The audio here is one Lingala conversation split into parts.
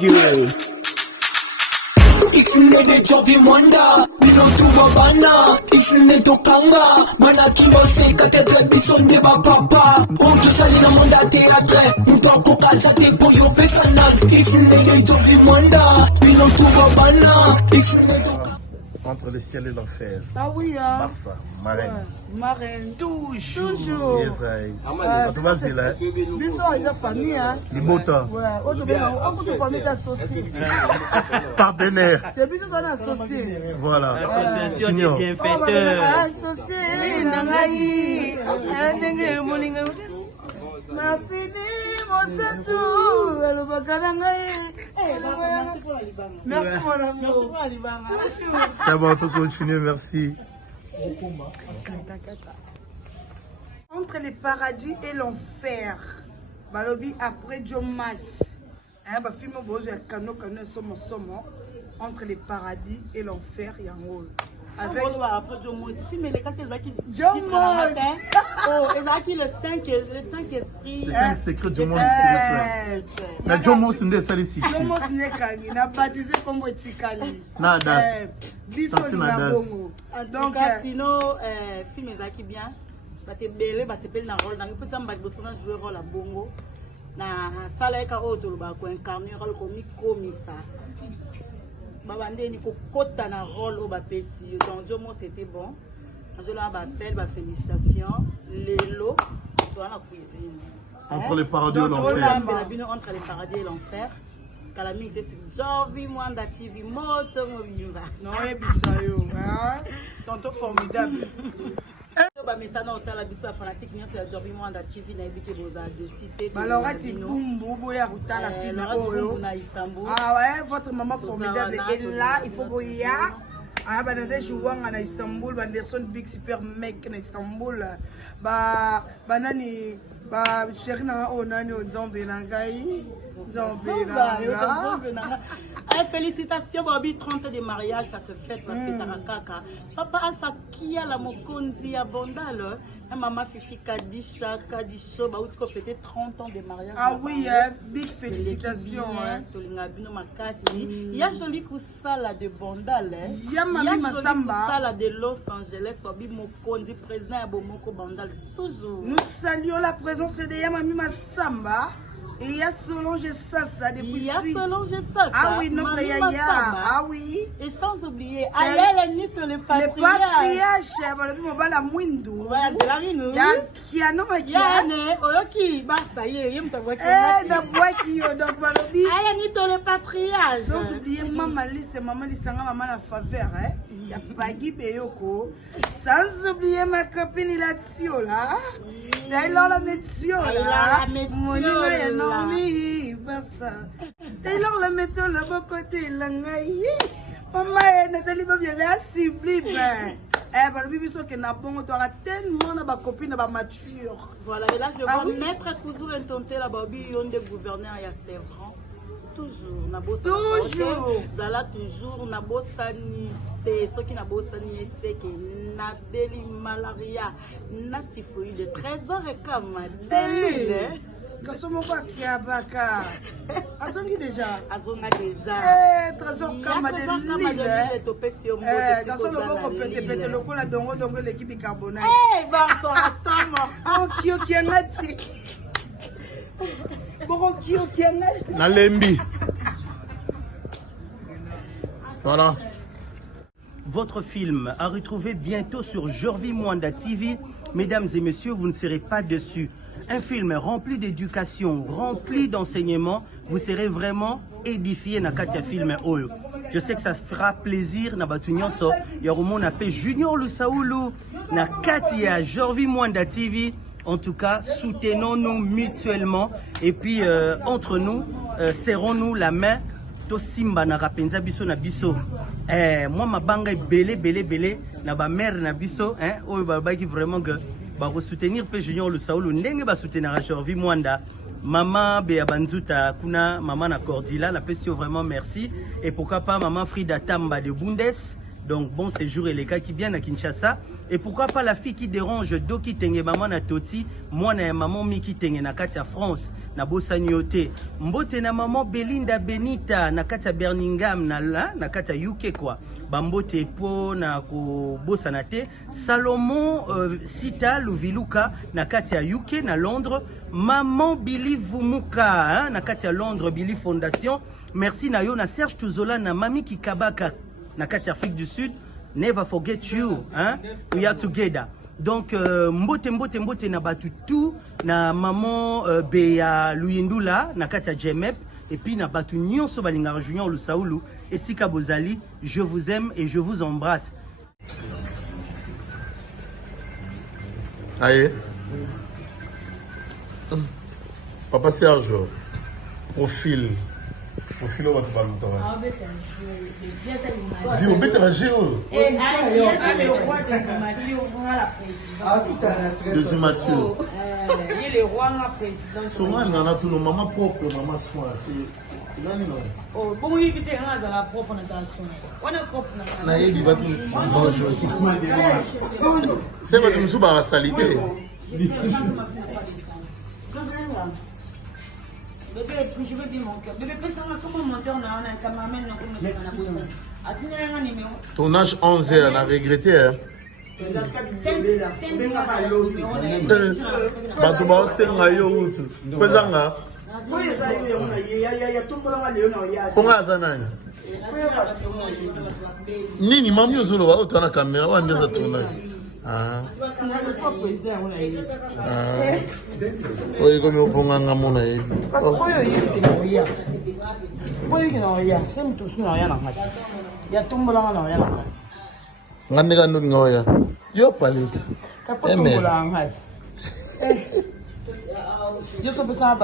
Yeah. Iksinede Jovi Mwanda, Minotu Mabana, Iksinede Panga, Manaki Mose, Katedre Bison de Papa, Oki Salina Manda Teatre, Mupako Kazaki Puyo Pesana, Iksinede Jovi Mwanda, Minotu Mabana, Iksinede. Entre le ciel et l'enfer. Ah oui, hein. Barça, marraine. Ouais, marraine. Toujours. Yes, I. Tu vas là. Bisous, ils ont famille, hein. Libota. Ouais, autre famille d'associés. Partenaire. C'est bisous qu'on a associé. Voilà. L'association des Signor. bienfaiteurs. Associé, Nangaï. Martini, Mossatou, merci mon amour. C'est bon, tu continues, merci. Entre les paradis et l'enfer, Balobi après John Mas, bah film bozo ya kano somo somo entre les paradis et l'enfer il y a un rôle. Avec John Mas. Oh, et le 5 esprits. Les 5 secrets du monde spirituel. Mais John Moss n'est pas ici. John Mas n'est kangi na baptisé comme Etikali. Nadas. Biso na bongo. Donc sinon film ezaki bien. Ba te belé ba sepeli na rôle dans peutamba bosona jouer rôle à bongo. Na sala eka oto ba ko incarner rôle comme ça. Babandé ni ko kota na rôle au ba pesi. Donc Jomo c'était bon. On a appel, félicitations. Lélo, dans la cuisine. Entre les paradis et l'enfer. Entre les paradis et l'enfer. Calami était sur Jovi Mwanda TV, moto mobimba. Non, et bisayo, hein? Tonton formidable. Mais ça n'a pas la biso fanatique, ni c'est Jovi Mwanda TV, n'a évité vos adversités. Alors, tu boumbo, boya, ruta la film. Ah ouais, votre maman formidable est là, il faut boya. Ah bah dans des jours à Istanbul, bah Anderson Big Super Mec à Istanbul, bah nani, bah chéri na onani au Zambie nangai, Zambie nanga. Félicitations, Bobby, 30 de mariage, ça se fête parce que Tarakaka. Papa Alpha qui a la mokonzi à Bondal, maman Fifi Kadisha, Kadiso, bah où tu fêté 30 ans de mariage. Ah oui, big félicitations. Il y a joli Koussala de Bondal, il y a Mami Massamba. Koussala de Los Angeles, Bobby Mokonzi, président à Bomoko Bondal, toujours. Nous saluons la présence de Yamami Massamba. Et il y a Solange Sassa depuis Suisse. Il y a Solange Sassa. Ah oui, notre Yaya. Ah oui. Et sans oublier, Ayel Nito le patriarche. Le patriarche, voilà, on va la Mwindou. Voilà, c'est la rinou. Il y a Kiano Makia. Yane, Oyoki, Basta, Yem Tawaki. Na Boaki, donc Balobi. Ayel Nito le patriarche. Sans oublier Maman Lise, Maman Lisanga, Maman la faveur, hein. Il y a Bagui Beyoko. Sans oublier ma copine Ilatio, là. Taylor la météo, là. Mon numéro non, Barça. Taylor la météo, là, bas côté, là, maman, Nathalie, bien là, sublime. Eh, bah, le bibiso qui n'a bon, tu auras tellement de copines, mature. Voilà, et là, je vois mettre toujours un tonté là-bas, on est gouverneur, il y a Sévran. Toujours, toujours. Zala toujours, Nabosani, ceux qui Nabosani, c'est que Nabeli malaria, Natifoïde, de trésor et Kamadé. Kasomova Kiabaka. Azongi déjà. Azonga déjà. Eh, trésor Kamadé. Eh, Kasolo Boko Pete Loko la Dongo Dongo l'équipe bicarbonate. Eh, bah, oh, Kyo Kiangati. Nalembi. Voilà. Votre film à retrouver bientôt sur Jovi Mwanda TV. Mesdames et messieurs, vous ne serez pas déçus. Un film rempli d'éducation, rempli d'enseignement. Vous serez vraiment édifiés na Katia Film Oyo. Je sais que ça se fera plaisir na Batunyonso. Yarumo na pe Junior Lusaoulou na Katia Jovi Mwanda TV. En tout cas, soutenons-nous mutuellement et puis entre nous, serrons-nous la main. To simba na rapenza biso na biso. Moi ma banga est belé na ba mère na biso hein oyo ba qui vraiment que ba soutenir pe Junior Lusaoulou ndenge ba soutenir Jovi Mwanda. Maman Bea Banzuta kuna maman na Cordila la pesio vraiment merci et pourquoi pas maman Frida Tamba de Bundes. Donc bon séjour et les cas qui viennent à Kinshasa. Et pourquoi pas la fille qui dérange Doki Tenge maman na Toti, moi na maman Miki Tenge na Katia France. na bosani yo te. Mbote na maman Belinda Benita na kati ya Birmingham na kati ya UK kwa. Bambote po na ko bosana te. Salomon Sita Luviluka na kati ya UK na Londres. Maman Billy Vumuka na kati ya Londres Billy Fondation. Merci na yo na Serge Tuzola na Mami Kikabaka na kati ya Afrique du Sud. Never forget you, hein? We are together. Donc mbote na batu tout na maman Beya Luyindula na kati ya Jemep et puis na batu nyonso balinga Junior Lusaulu et Sika Bozali, je vous aime et je vous embrasse. Aïe. Papa Serge, profil au Batman. Vie au bétanger. Deuxième Mathieu. Il est le roi la présidente. Souvent, il y en a tout nos mamans propres, maman soin. C'est. Oh, bon, il était un à la propre natation. On a propre Bonjour. C'est votre monsieur à salité. Bébé, je veux dire mon cœur. Bébé, comment monteur n'a un cameraman Ton âge 11 ans, on a regretté. Hein? Nini mami uzulu wa utana kamera wa ndeza tuna. Oye komi uponga ngamuna hivi. Oyo yiki. Oyo yiki na ya. Sema tu sina ya na ngati. Ya tumbola na ya na ngati. Ngande ka ndu ngoya. Yo paliti. Kapo tumbola ngati. Je suis pour ça,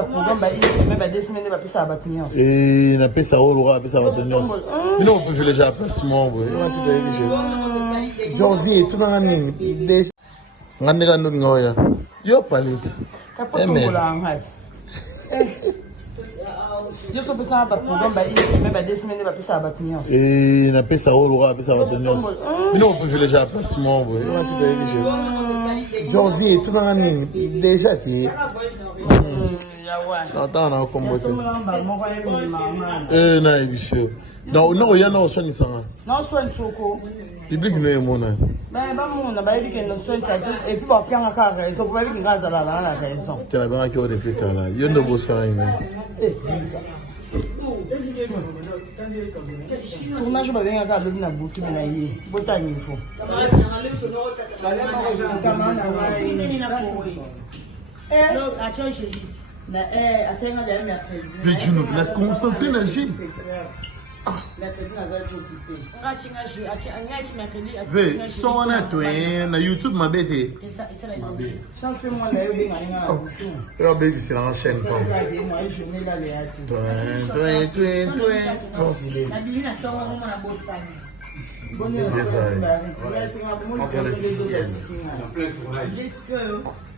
na pesa olo pesa bato nyonso. Bino privilège à placement boy. Janvier tout na nini. Ngande ka ndu ngoya. Yo paliti. Kapo tumbola ngati. Je suis pour ça, na pesa olo pesa bato nyonso. Bino privilège à placement boy. Janvier tout na nini. Déjà ti attends na kombote na ebisho na ya na osoni sanga na osoni soko public no yemona ba mona ba yiki no osoni ta et puis ba pianga ka raison ba yiki ngaza la na raison tena ba ki o de fika la yo ndo bosa ina tournage ba venga ka na butu na yi botani fo mais tu ne la concentrer na G ve so na to na YouTube mabete yo baby c'est la chaîne quoi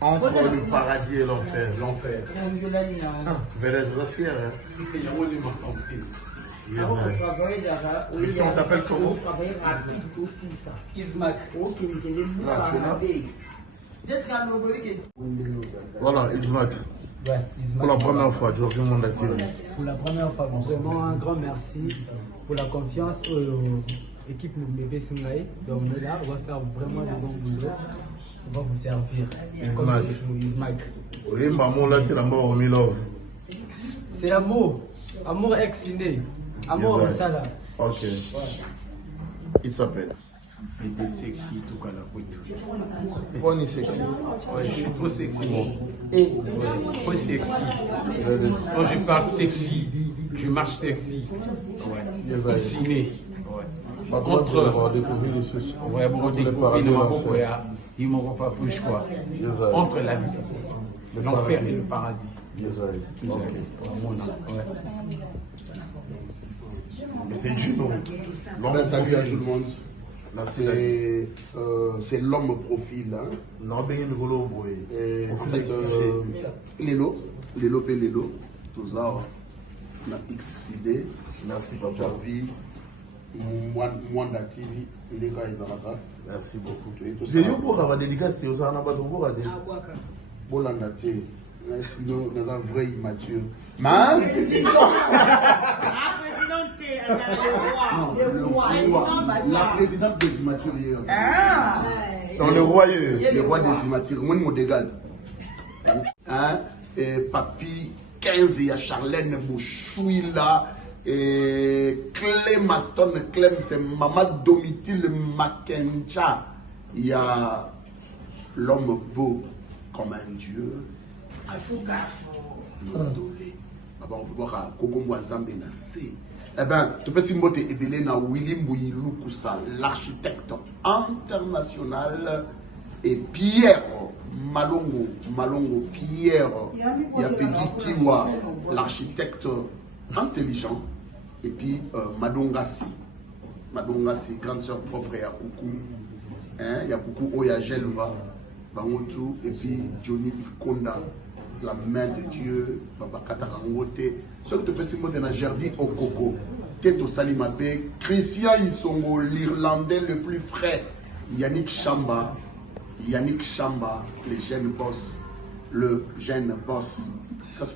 entre le paradis et l'enfer. Vélez, vous êtes fiers, hein? Ici, on t'appelle comment? Ismac. Voilà, Ismac. Ouais, pour la première fois, Jorvi Mwanda TV. Pour la première fois, vraiment un grand merci pour la confiance. Équipe Mbébé Singaï, donc on est là, on va faire vraiment de bons boulot, on va vous servir. Ismac. Oui, maman là, tu l'as mort au love. C'est l'amour, amour ex-ciné, amour ça là. Ok. Ouais. Il s'appelle Bébé sexy, tout cas là, oui. Pony sexy. Ouais, je suis trop sexy, moi. Et trop sexy. Quand je parle sexy, je marche sexy. Ouais. Ciné. Entre découvrir les choses. Ouais, bon, découvrir il m'en va pas plus quoi. Entre la vie, l'enfer et le paradis. Mais c'est Juno. Salut à tout le monde. C'est l'homme profil. Hein. Non, ben il golo boy. En fait, Lélo, tout ça, on a XCD, merci papa. Jorvi, Mwanda TV, il est là, merci beaucoup. J'ai eu beaucoup de dédicaces, tu as un abattu beaucoup de Bolanda T, Sinon, dans un vrai immature. Man la présidente des immatures hier. Dans le roi. Le roi des immatures. Moi, je me dégage. Hein? Et papi 15, il y a Charlène Bouchouila. Et Clem Aston, Clem, c'est Maman Domitille Makencha. Il y a l'homme beau comme un dieu. Ndolé. On peut voir Kokombo Nzambe na C. Eh bien, tu peux s'imboter Ebelena Willy Mbouyilukusa, l'architecte international, et Pierre Malongo Pierre Yapegi Kiwa, l'architecte intelligent, et puis Madongasi, grande sœur propre à Koukou, il y a beaucoup Oya Gelva, Bangotu, et puis Johnny Ikonda, la main de Dieu, Baba Katarangote, ce que tu peux s'imboter dans Jardi Okoko, Teto Salimabe, Christian Isongo, l'Irlandais le plus frais, Yannick Chamba, le jeune boss.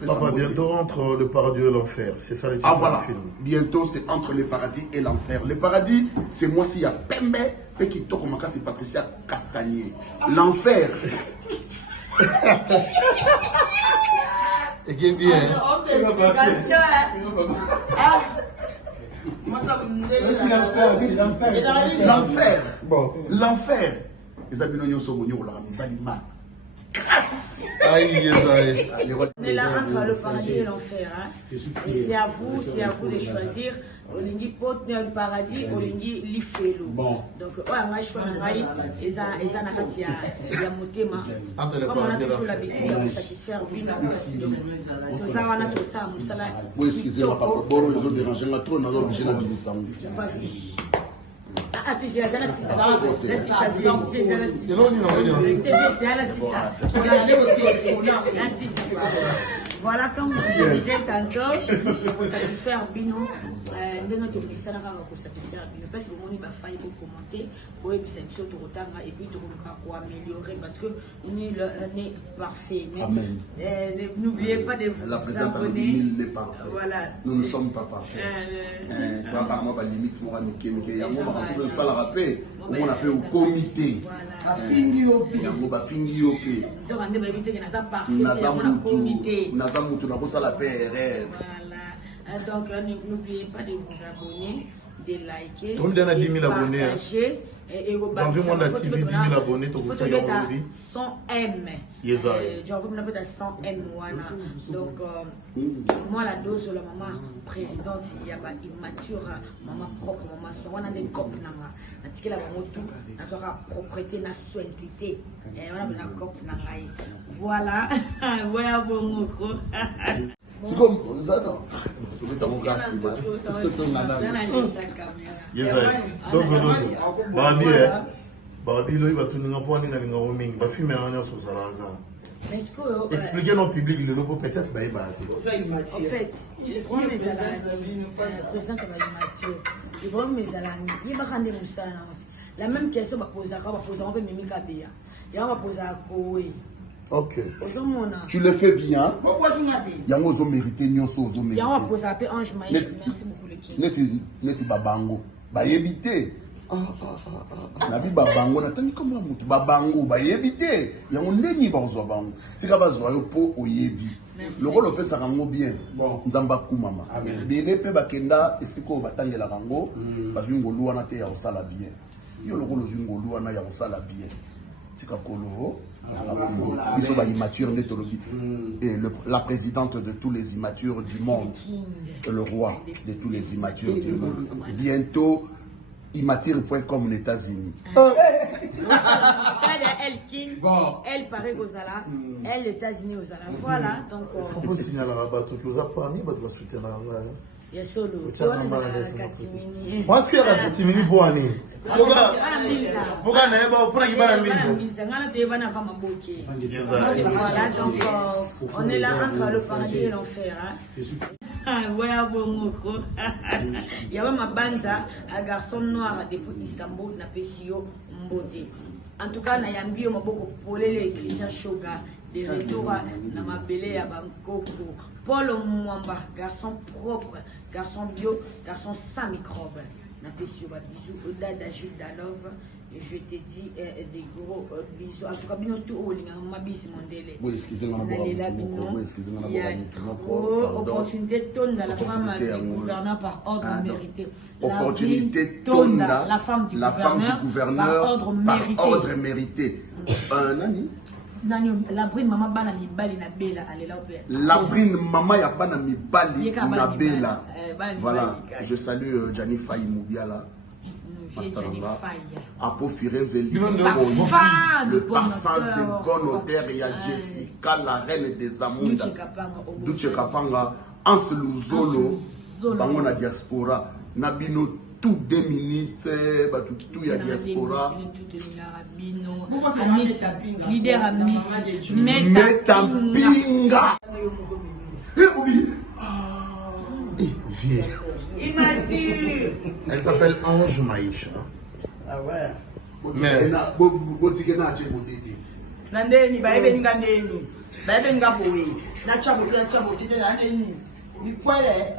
Papa, bientôt entre le paradis et l'enfer. C'est ça le titre du film. Bientôt, c'est entre le paradis et l'enfer. Le paradis, c'est moi si il y a Pembe, et qui toque ma c'est Patricia Castagnier. L'enfer. Et qui est bien. L'enfer. Les habitants sont venus au Lama. Grâce. On est là entre le paradis et l'enfer. Et c'est à vous de choisir. Olingi pot le paradis, olingi l'ifelo. Donc, on a choisi et na kati ya motema. Comme on a toujours l'habitude de satisfaire nous avons tout ça, vous excusez-moi, papa. Bon, les autres dérangent trop, nous avons obligé de la voilà, comme je disais tantôt, pour satisfaire Bino, parce que mon va faillir pour commenter, pour et puis pour améliorer, parce que on est parfait. Amen. N'oubliez pas de vous la présence n'est pas parfaite. Voilà. Nous ne sommes pas parfaits. Par moi, la limite, moi, il y a un ça la rappelle, on appelle au comité. Donc n'oubliez pas de vous abonner, de liker, de partager. Dans le monde actif, 10 000 abonnés, tu vous êtes à 100 M. Genre, vous m'avez à 100 M. Donc, moi, la dose de la maman présidente, il y a immature, maman propre, maman son, on a des copes, on a dit que la maman tout, on a propriété, on a soinité, et on a des copes, voilà, voilà, bon, c'est comme ça, non? Expliquez nos publics le logo peut-être. En fait, le problème est la même question va poser à ok. Tu le fais bien. Il y a un mérité, il y a un merci beaucoup le Neti babango. Ba yebite. Nabi babango natani comment mutu babango ba yebite. Ya ondeni bazo bango. Tika bazo yo po oyebi. Le rôle peut ça rango bien. Nzamba kumama. Bele pe bakenda esiko batangela rango. Bazungo luana te ya osala bien. Yo le rôle zungo luana ya osala bien. Tika kolo. Et la présidente de tous les immatures du monde, le roi de tous les immatures du monde. Bientôt, immature.com aux États-Unis. Elle paraît aux Ala, elle les États-Unis aux Ala. Voilà, donc. Il faut signaler à la toute l'ose à Paris, votre la soutenir à la. Il y a solo. Moi, ce qu'il y a la Katimini pour aller. Voilà, donc on est là entre le paradis et l'enfer. Il y a ma bande à garçon noir depuis Istanbul, na Pessio Mbodi. En tout cas, na yambio maboko polele Christian Shoga de retour à Namabele à Bangkok. Paul Mwamba, garçon propre, garçon bio, garçon sans microbes. N'appelle pas bisous, au-delà d'Ajul Dalov. Et je te dis des gros bisous. En tout cas, bien tout au oui, excusez-moi, il y a trop d'opportunités tonnes dans la femme du gouverneur par ordre mérité. Opportunité tonne la femme du gouverneur par ordre mérité. Un ami. La brine maman bana mi bali na bela alela opé. La brine maman ya bana mi bali na bela. Voilà, je salue Gianni Faye Moubiala. Apo Firenze, le parfum de bonne odeur, il y a Jessica, la reine des Amounda, Duce Kapanga, Ans Luzolo, dans la diaspora, Nabino tout 2 minutes, tout y a diaspora. Leader à Miss Metapinga. Vieille. Immature. Elle s'appelle Ange Maïcha. Ah ouais. Mais Nandeni baebe ngandeni. Baebe ngaboyi. Na chabote na neni. Ni kwele.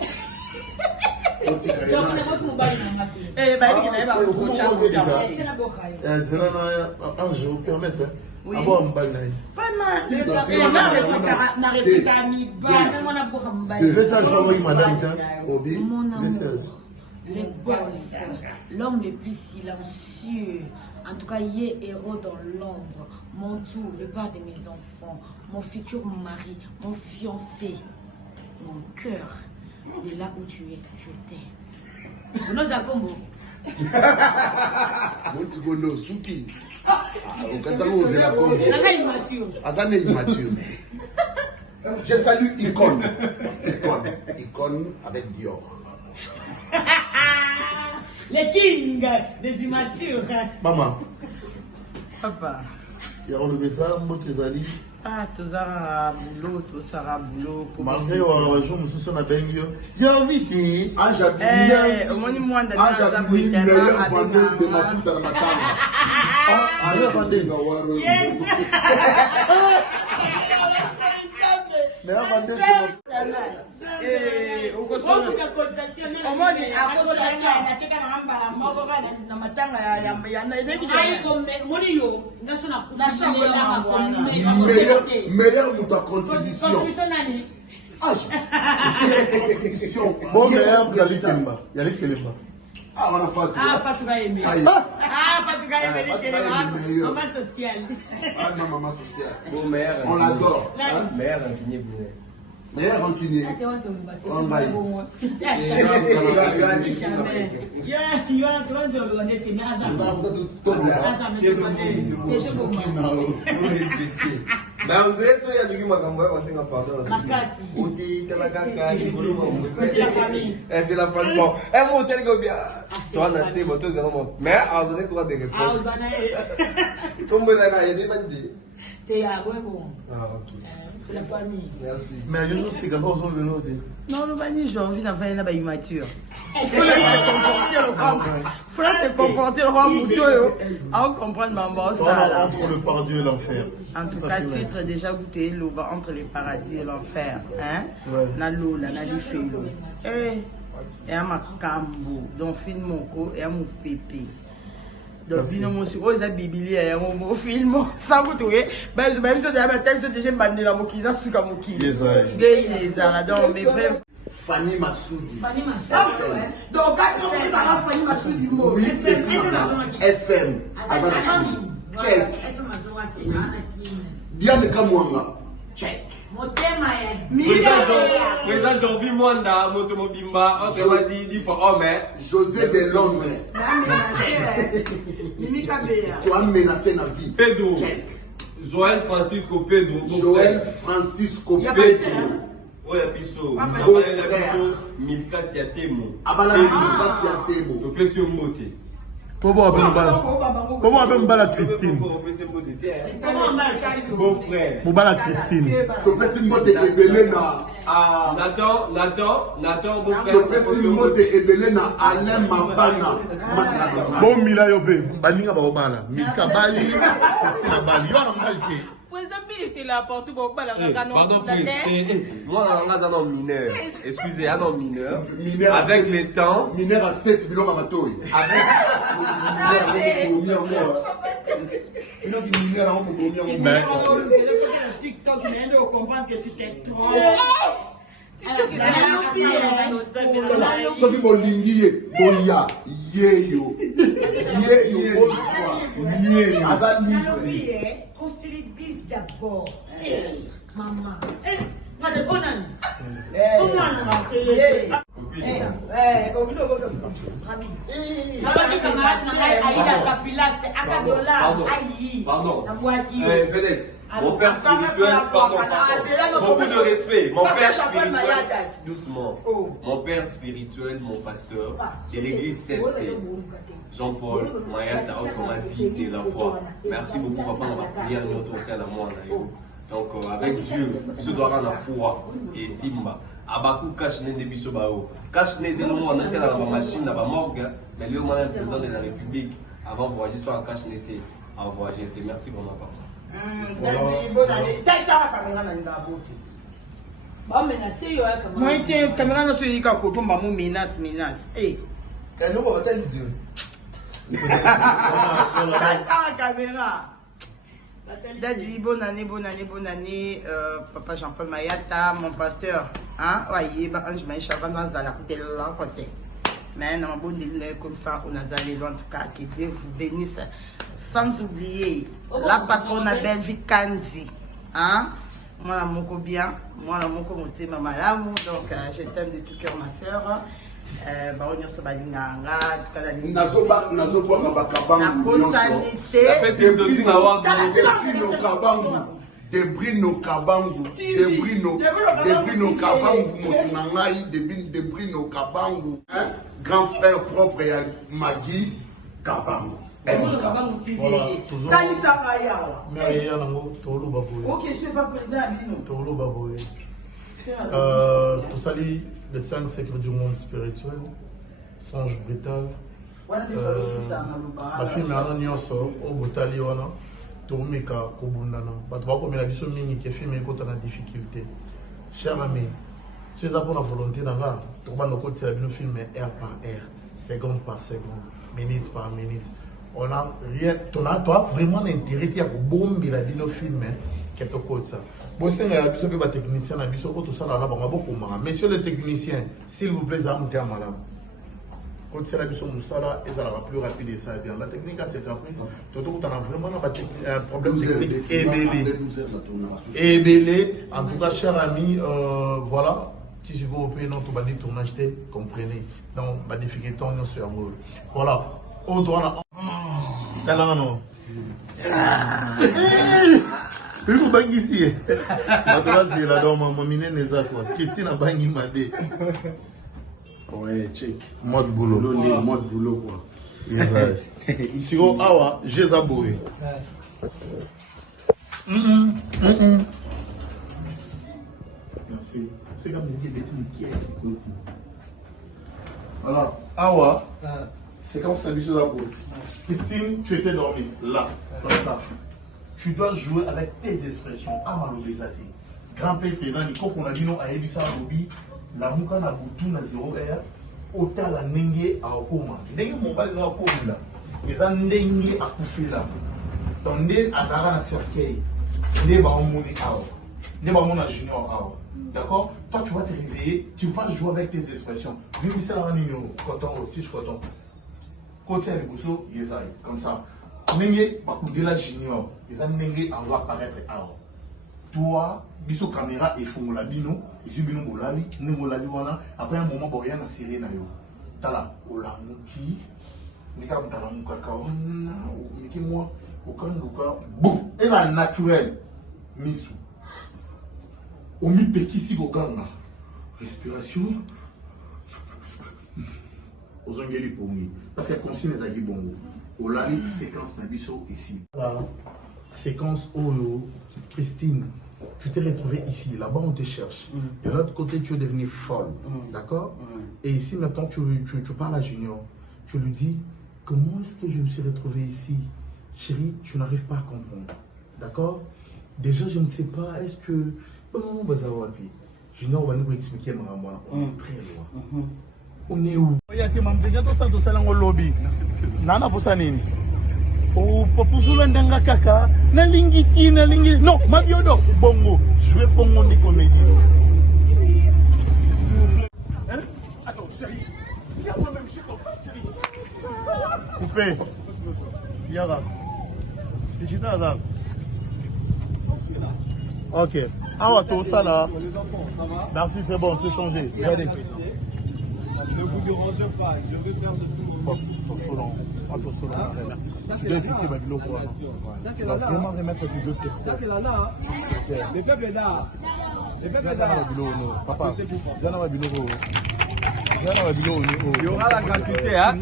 Je vous permettre. Avoir un bal. Pas mal. Message favori, madame. Mon amour, le boss, l'homme le plus silencieux, en tout cas, il est héros dans l'ombre, mon tout, le père de mes enfants, mon futur mari, mon fiancé, mon cœur, de là où tu es, je t'aime. Nous avons je salue Icône avec Dior. Les kings des immatures. Maman. Papa. Il y a le message, Motezali. Ah, Tozara boulot, Tosara boulot. Malgré un jour, nous sommes à Bengio. J'ai envie que. Ah, j'habille. Au moins, moi, ah, j'habille meilleure vendeuse de ma toute dans ma table. Ah, je vais meilleure vendeuse de ma meilleure de ta contribution. Ah, contribution. Bon, meilleur, il y a les Kelemba. Il y a les Kelemba. Ah, on a fait. Ah, Fatouga aimé. Ah, Fatouga aimé les Kelemba. Maman sociale. Ah, ma maman sociale. Bon, mère. On l'adore. Mère, rancunier, boulet. Meilleur rancunier. On va y Mais on dirait qu'il y a du makambo à passer en pardon. C'est la famille. Bon, un mot tel que bien. Toi, on a ces motos, mais à donner droit de réponse. Comme vous avez dit, pas dit. T'es à bon. Ah, ok. C'est la famille. Merci. Mais je ne sais pas comment le l'autre. Non, le bani, j'ai envie d'avoir une immature. Il faut se comporter le roi. Il faut se comporter le roi mouton. On comprend maman ça. Entre le paradis et l'enfer. En tout cas, titre déjà goûté l'oba entre le paradis et l'enfer. Hein? Na lola, na lifelo. Et à ma cambo, donc film moko et à mon pépé. Donc, sinon, mon sur eux, Bibli et mon film, ça vous trouvez. Ben, je vais dire, mais tel que déjà bandé la moquille, sous la moquille. Les arts, donc, mes frères. Fanny Massoudi. Fanny Massoudi. Donc, quand on va Fanny Massoudi, oui, FM. Check. Diane Kamwanga. Check. Président Jorvi Mwanda, Motomobimba, José de Londres. Toi menacé la vie. Pedro. Joël Francisco Pedro. Joël Francisco Pedro. Oya Piso. Milka Siatemo. Abala Milka Siatemo. Le précieux moté. Comment on appelle Mbala Christine? Beau-frère. Mbala Christine. Tu peux si moté ebele na Nathan, beau-frère. Tu peux si moté ebele na Alain Mabana. Bon Mila Yobe, Baninga Baobala. Milka Bali, Christine Bali. Yo na Malke. président était là partout pour pas la pardon, moi, on a un mineur. Excusez, un mineur. Avec le temps. Mineur à 7 millions à Matoy. TikTok, mais on comprend que tu t'es trop. Soki bolingi boya yeyo aza libre. Qu'on se le dise d'abord. Maman. Madame Bonan. Pardon. Vedette. Mon père spirituel, pardon. Beaucoup de respect. Mon père spirituel, doucement. Mon père spirituel, mon pasteur de l'église CFC, Jean-Paul Mayata, autrement dit de la foi. Merci beaucoup, papa, on va prier notre ciel à moi. Donc, avec Dieu, ce doit rendre la foi. Et Simba. Abakou cache né depuis ce bao. Cache né, c'est nous, on a la machine, la morgue. Mais lui, on est le président de la République. Avant de voyager, soit en cache n'était en voyager. Merci pour ma part. Bonne année. Moi, je caméra ne suis pas comme maman menace. Eh. Nous, on va te dire. Caméra. Daddy, bonne année, papa Jean-Paul Mayata, mon pasteur. Hein? Oui, je m'ai chavé dans la côté. Mais non, bon comme ça, on a allé en tout cas, que Dieu vous bénisse. Sans oublier la patronne belle Vikandi. Hein? Moi, mon bien, moi, mon côté, ma maman, donc je t'aime de tout cœur, ma soeur. Debrino Kabangu, grand frère propre à Magui Kabangu. Ok, je suis pas président. Tout ça, les 5 secrets du monde spirituel, songe brutal. Ma fille m'a dit au Botali, Tomika Kobundana. Batouako, mais la vision mini qui est fait, mais quand on a difficulté. Cher ami, si tu as pour la volonté d'avoir, tu vas nous côté la film heure par heure, seconde par seconde, minute par minute. On a rien, toi vraiment intérêt à bomber la vidéo film qui est au côté ça. Bon, c'est un technicien, tout ça là, messieurs les techniciens, s'il vous plaît, ça va monter à malade. Quand c'est la mission Moussala, et ça va plus rapide et ça va bien. La technique, c'est caprice. Tout le monde a vraiment un problème technique ébélé. En tout cas, cher ami, voilà. Si vous avez un autre tournage, comprenez. Donc, la difficulté, on est sur un rôle. Voilà. Au droit, non. Il faut bangi ici. Maintenant, c'est là dans mon miné n'est quoi. Christine a bangi ma dé. Ouais, check. Mode boulot. Mode boulot, quoi. Yes, I. Si vous awa, j'ai zaboué. Merci. C'est comme des bêtises qui est aussi. Voilà. Awa, c'est comme ça, bisous zaboué. Christine, tu étais dormie là, comme ça. Tu dois jouer avec tes expressions. Amalo Bezate. Grand-père Fénan, il faut qu'on a dit non à Ebissa Robi. La mouka na boutou na 0R. Ota la nenge a okoma. Nenge mobile na okoma. Les a nenge a koufila. Tonde azara na cercueil. Ne ba omoni awa. Ne ba omona junior awa. D'accord? Toi tu vas te réveiller. Tu vas jouer avec tes expressions. Vimisa la nino. Coton, tige coton. Côté les bousseaux, yesai. Comme ça. Nenge bakudela junior. Les a nenge a va apparaître awa. Toi, biso caméra et fongola bino, et si bino bolali, ne bolali wana, après un moment boya na série na yo. Tala, olamuki, nika mtalamuka kawana, miki moi, okanduka, boum, et la naturel, misu. Omi pekisi goganga, respiration, ozongeli pongi, parce que consigne les agi bongo, olali séquence na biso ici. Voilà. Séquence Oyo, Christine, tu t'es retrouvée ici, là-bas on te cherche. De l'autre côté, tu es devenue folle, d'accord? Et ici maintenant, tu parles à Junior. Tu lui dis, comment est-ce que je me suis retrouvée ici? Chérie, je n'arrive pas à comprendre, d'accord? Déjà, je ne sais pas, est-ce que... Comment on va savoir? Je n'ai pas expliquer ma maman. On est très loin. On est où? Il y a que ma mère qui a tout ça dans le lobby. Nana pour ça nini? Oh, papa, vous l'avez dit kaka. Na lingiti, na lingiti. Non, ma biodo. Bongo. Je vais bongo des comédies. Attends, chérie. Viens moi-même chez toi, chérie. Coupé. Yara. C'est là. Ok. Ah ouais, tout ça là. Merci, c'est bon, c'est changé. Ne vous dérangez pas, je vais faire de tout mon monde. Merci. Tu dois éviter ma bilo. Tu vas vraiment remettre du dos sur ça. Le peuple est là. Le peuple est là. Papa, il y aura la gratuité, hein?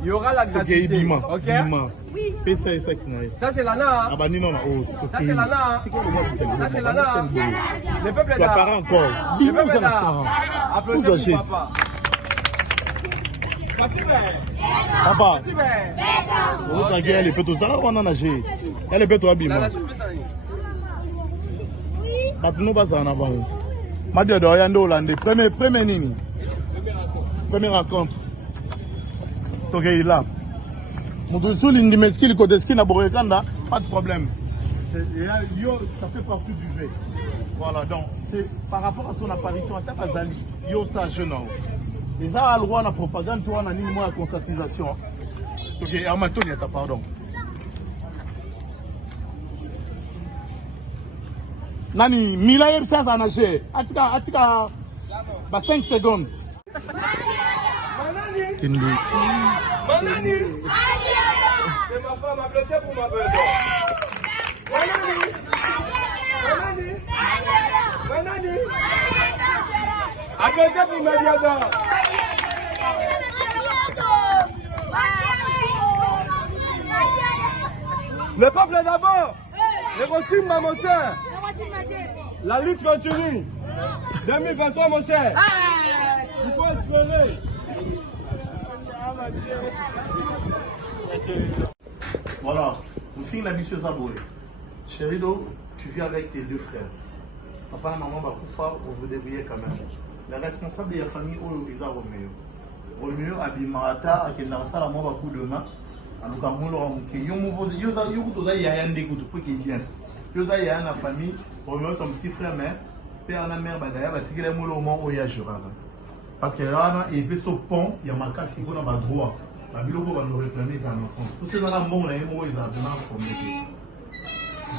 Il y aura la gratuité. Ok? Oui. Ça c'est Lana. Ah bah non. Ça c'est Lana. Ça c'est Lana. Le peuple est là. Pas encore. Le peuple est là. Applaudissez pour papa. Papa. Oh, t'inquiète, elle peut tout ça, on en a nager. Elle peut tout abîmer. Maintenant, pas ça en avant. Madio de Oyando Hollande. Premier nini. Première rencontre. Ok, il est là. Moudoussou, l'indimeski, le codeski, n'a pas de problème. Ça fait partie du jeu. Voilà, donc, c'est par rapport à son apparition, à Tapazali, yo ça jeune homme. Et ça a le droit à la propagande, toi, on a ni moins la constatisation. Ok, Armaton, il y a ta pardon. Nani, Mila et ça, ça a nagé. Atika, 5 secondes. Manani, c'est ma femme, applaudissez pour ma belle. Manani, applaudissez pour ma diada. Le peuple est d'abord. Le costume, mon cher. La lutte continue. 2023, mon cher. Il faut espérer. Voilà, nous finissons la mission Zaboué. Chérido, tu vis avec tes deux frères. Papa et maman, vous vous débrouillez quand même. Les responsables de la famille, ils ont Roméo. Roméo, Abimarata, qui est dans la salle, moi, beaucoup de main. Alors, quand on a la famille, Roméo, ton petit frère, mère, père et mère, il y a un moment où il y a parce que là, il y a un pont, il y a un cas qui est dans le droit. La bilogo va nous réclamer les annonces. Tout ce dans le monde, il y a un moment où ils ont formé.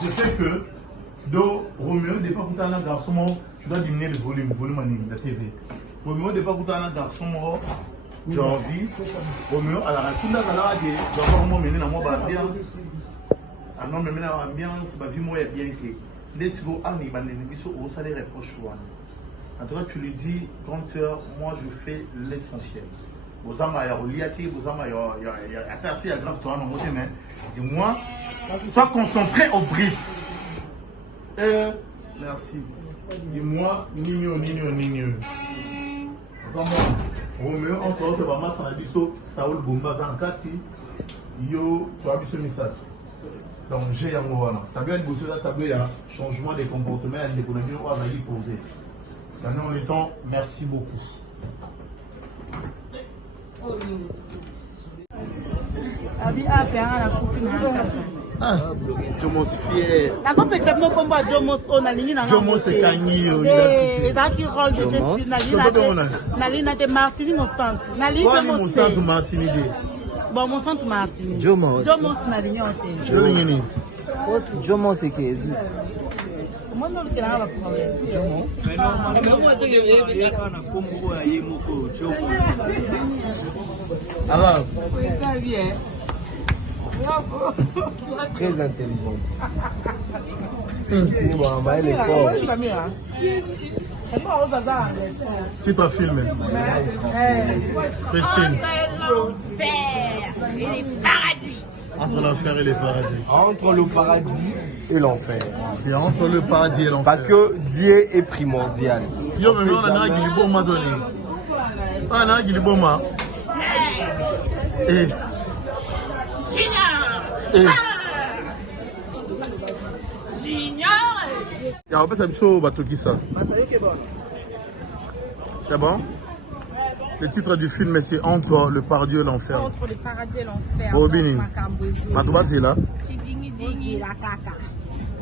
Ce fait que, do Roméo, dès pas que tu as un garçon, tu dois diminuer le volume de la TV. Roméo, dès pas que tu as un garçon, tu as envie. Roméo, à la racine, tu as vraiment mené dans mon ambiance. Ah non, mais maintenant, l'ambiance, la vie, moi, est bien que. Laisse-vous aller, au salaire est proche. En tout cas, tu lui dis, compteur, moi je fais l'essentiel. Vous avez relié, vous avez attaché à grave toi, non, mais dis-moi, sois concentré au brief. Merci. Dis-moi, nino. Roméo, entre autres, maman, ça a dit Saoul Bomba Zankati, yo, tu as vu ce message. Donc, j'ai un mot. Tu as bien bossé la table, il y a changement des comportements, il y a des économies, on va y poser. Maintenant, le temps, merci beaucoup. Jomos fier. Jomos est Kanyi. Jomos c'est que Arabe. Très intelligent. Il est fort. Tu t'as filmé. Christine. Entre l'enfer et le paradis. Entre le paradis et l'enfer. C'est entre le paradis et l'enfer. Parce que Dieu est primordial. Yo, mais on a un bon m'a donné. On a un bon m'a. Et. Et. Il y a un peu ça, c'est bon? Le titre du film, c'est Entre le paradis et l'enfer. Entre le paradis et l'enfer. Oh, Bini. Matouba, c'est là. Tidingi la caca.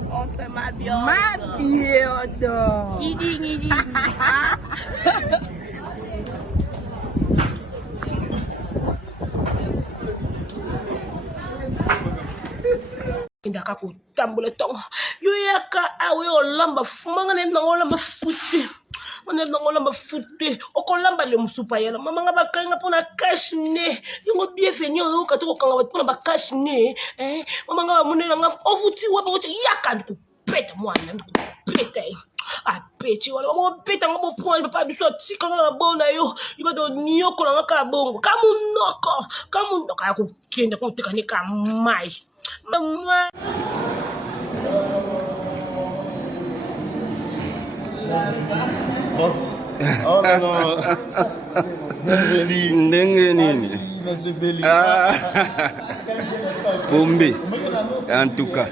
Entre ma biode. Ma biode. Tidingi. Indaka kutambola tongo. Yo yaka awe olamba fumanga ne ngolamba futi. On est dans la foutée, au colamba le msoupayala, maman va kanga pour la cache né, yon bienvenu au kato kanga pour la cache né, hein, maman va monner la ngaf, oh vous tu vois pour yaka du pète moi, du pète, ah pète, wala mon pète en bon point, pas du sorti quand la bonne yo, il va donner nyoko la kabongo, kamun noko, ya kukende kwa tekane kamai, maman. Boss. Oh là là. Bienvenue. Bombe. En tout cas.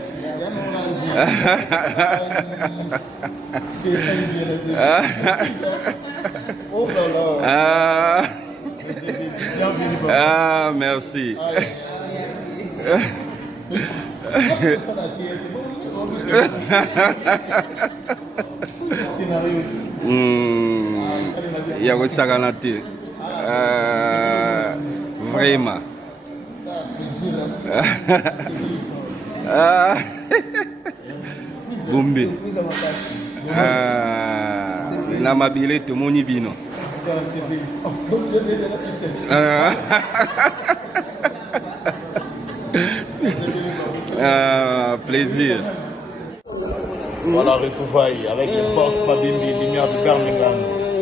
Oh là là. Ah, merci. Il y a aussi vraiment. Bombe. La mabilité moni bino. Plaisir. Voilà, retrouvailles avec les boss Babimbi, lumière de Birmingham.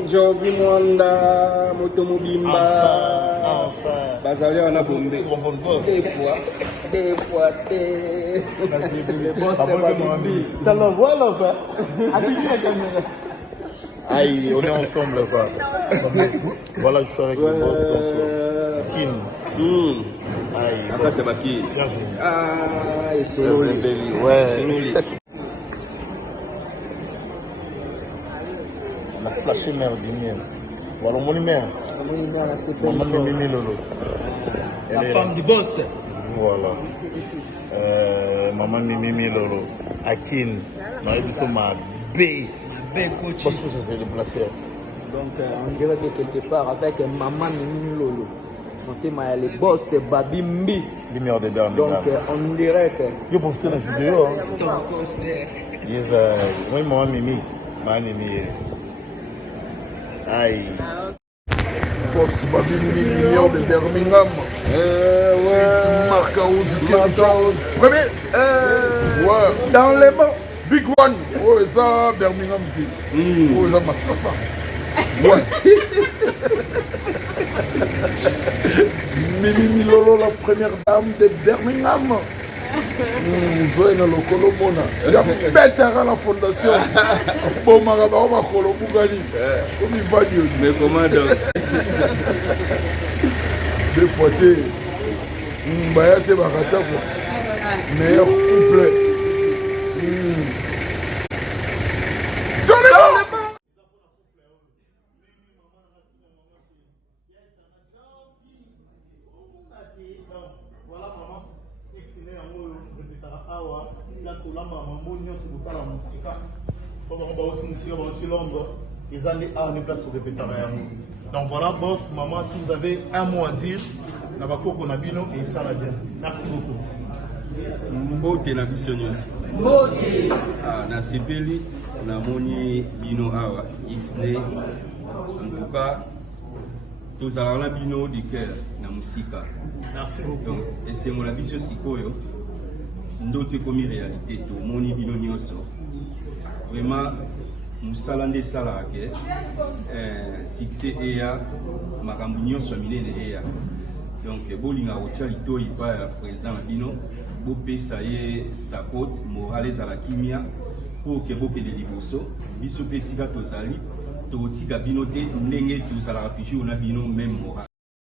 Jovi Mwanda, Motomobimba. Enfin. Bazali on a bombé. Des fois. Les boss c'est Babimbi. T'as la voix là, habitué la caméra. Aïe, on est ensemble là. Voilà, je suis avec le boss, donc Kin. Aïe. Après c'est Baki. Ah, ils sont ouais. On a flashé mère du mien. Voilà mon mère. Maman Mimi Lolo. La femme du boss. Voilà. Maman Mimi Lolo. Akin. Ma B. Parce que ça s'est déplacé. Donc on dirait que quelque part avec maman Mimi Lolo. Les boss c'est Babimbi. Lumière de Birmingham. Donc on dirait que. Je pense que la vidéo. Yes, moi maman Mimi. Mimi. Aïe. Boss Babimbi, lumière de Birmingham. Ouais. Marc Aouz. Premier. Ouais. Dans les mains. Big One. Oh, ça, Birmingham. Oh, ça, Massassa. Ouais. Mimi Lolo, la première dame de Birmingham. Zoé na lokolo mona. Ya bête à la fondation. Bon maraba on va kolo bugani. Comme il va Dieu. Mais comment donc? Deux fois t'es. Bayate bakata quoi. Meilleur couple. Donc voilà, boss, maman, si vous avez un mot à dire, Nabako Konabino et ça va bien. Merci beaucoup. Mbote na biso nyonso. Mbote. Na sepeli na moni bino awa X-Nay. En tout cas, tous allons la bino du cœur na musika. Merci beaucoup. Donc, et c'est mon avis sikoyo. Ndote komi réalité to moni bino nyonso. Vraiment musalande sala ke succès eya makambo nyonso minene eya. Donc bolinga otia lito ipa ya président bino bopesa ye support morale za la kimia pour que bokende liboso biso pe sika tozali totika bino te ndenge tozalaka toujours na bino même moral.